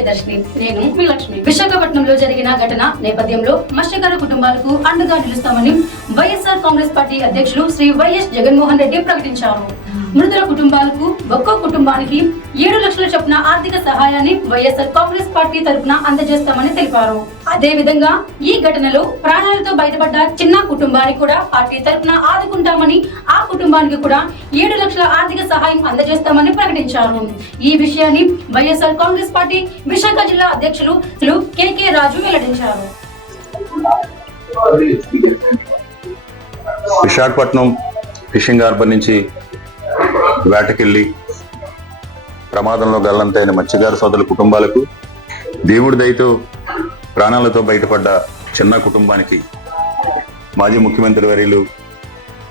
ప్రియదర్శిని. నేను మీ లక్ష్మి. విశాఖపట్నంలో జరిగిన ఘటన నేపథ్యంలో మత్స్యకార కుటుంబాలకు అండగా నిలుస్తామని వైఎస్ఆర్ కాంగ్రెస్ పార్టీ అధ్యక్షులు శ్రీ వైఎస్ జగన్మోహన్ రెడ్డి ప్రకటించారు. మృతుల కుటుంబాలకు ఒక్కో కుటుంబానికి 7 లక్షల చొప్పున ఆర్థిక సహాయాన్ని వైఎస్ఆర్ కాంగ్రెస్ పార్టీ తరఫున అందజేస్తామని తెలిపారు. అదే విధంగా ఈ ఘటనలో ప్రాణాలతో బయటపడ్డ చిన్న కుటుంబానికి కూడా పార్టీ తరఫున ఆదుకుంటామని, ఆ కుటుంబానికి కూడా 7 లక్షల ఆర్థిక సహాయం అందజేస్తామని ప్రకటించారు. ఈ విషయాన్ని వైఎస్ఆర్ కాంగ్రెస్ పార్టీ విశాఖ జిల్లా అధ్యక్షులు కెకే రాజు వెల్లడించారు. విశాఖపట్నం ఫిషింగ్ హార్బర్ నుంచి వేటకెళ్లి ప్రమాదంలో గల్లంతైన మత్స్యకార సోదరుల కుటుంబాలకు, దేవుడి దయతో ప్రాణాలతో బయటపడ్డ చిన్న కుటుంబానికి మాజీ ముఖ్యమంత్రి వర్యులు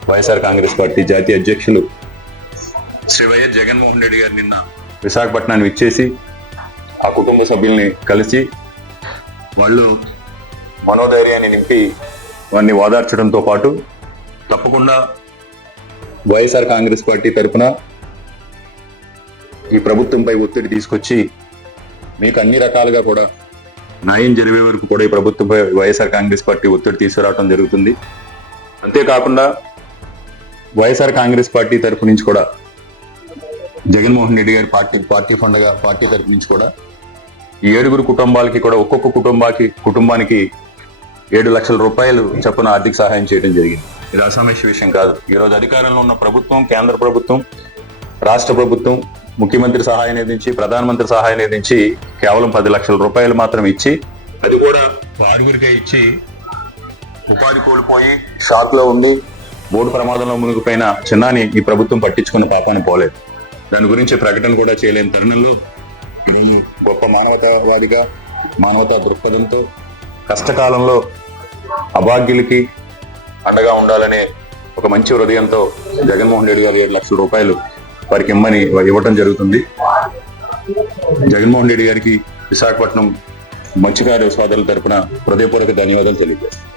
వైఎస్ఆర్ కాంగ్రెస్ పార్టీ జాతీయ అధ్యక్షులు శ్రీ వైఎస్ జగన్మోహన్ రెడ్డి గారు నిన్న విశాఖపట్నాన్ని విచ్చేసి ఆ కుటుంబ సభ్యుల్ని కలిసి వాళ్ళు మనోధైర్యాన్ని నింపి వారిని ఓదార్చడంతో పాటు తప్పకుండా వైఎస్ఆర్ కాంగ్రెస్ పార్టీ తరఫున ఈ ప్రభుత్వంపై ఒత్తిడి తీసుకొచ్చి మీకు అన్ని రకాలుగా కూడా న్యాయం జరిగే వరకు కూడా ఈ ప్రభుత్వంపై వైఎస్ఆర్ కాంగ్రెస్ పార్టీ ఒత్తిడి తీసుకురావడం జరుగుతుంది. అంతేకాకుండా వైఎస్ఆర్ కాంగ్రెస్ పార్టీ తరఫు నుంచి కూడా జగన్మోహన్ రెడ్డి గారి పార్టీ ఫండ్గా పార్టీ తరఫు నుంచి కూడా ఈ 7 కుటుంబాలకి కూడా ఒక్కొక్క కుటుంబానికి 7 లక్షల రూపాయలు చొప్పున ఆర్థిక సహాయం చేయడం జరిగింది. ఇది అసమస్య విషయం కాదు. ఈరోజు అధికారంలో ఉన్న ప్రభుత్వం, కేంద్ర ప్రభుత్వం, రాష్ట్ర ప్రభుత్వం, ముఖ్యమంత్రి సహాయ నిధి నుంచి, ప్రధానమంత్రి సహాయ నిధి నుంచి కేవలం 10 లక్షల రూపాయలు మాత్రం ఇచ్చి, అది కూడా 6గురికే ఇచ్చి ఉపాధి కోల్పోయి షాక్ లో ఉండి బోటు ప్రమాదంలో మునిగిపోయిన చిన్నాని ఈ ప్రభుత్వం పట్టించుకున్న పాపాన్ని పోలేదు. దాని గురించి ప్రకటన కూడా చేయలేని తరుణంలో ఈరోజు గొప్ప మానవతావాదిగా, మానవతా దృక్పథంతో కష్టకాలంలో అభాగ్యులకి అండగా ఉండాలనే ఒక మంచి హృదయంతో జగన్మోహన్ రెడ్డి గారు 7 లక్షల రూపాయలు వారికి ఇవ్వటం జరుగుతుంది. జగన్మోహన్ రెడ్డి గారికి విశాఖపట్నం మత్స్యకార సోదరుల తరపున హృదయపూర్వక ధన్యవాదాలు తెలియజేస్తాను.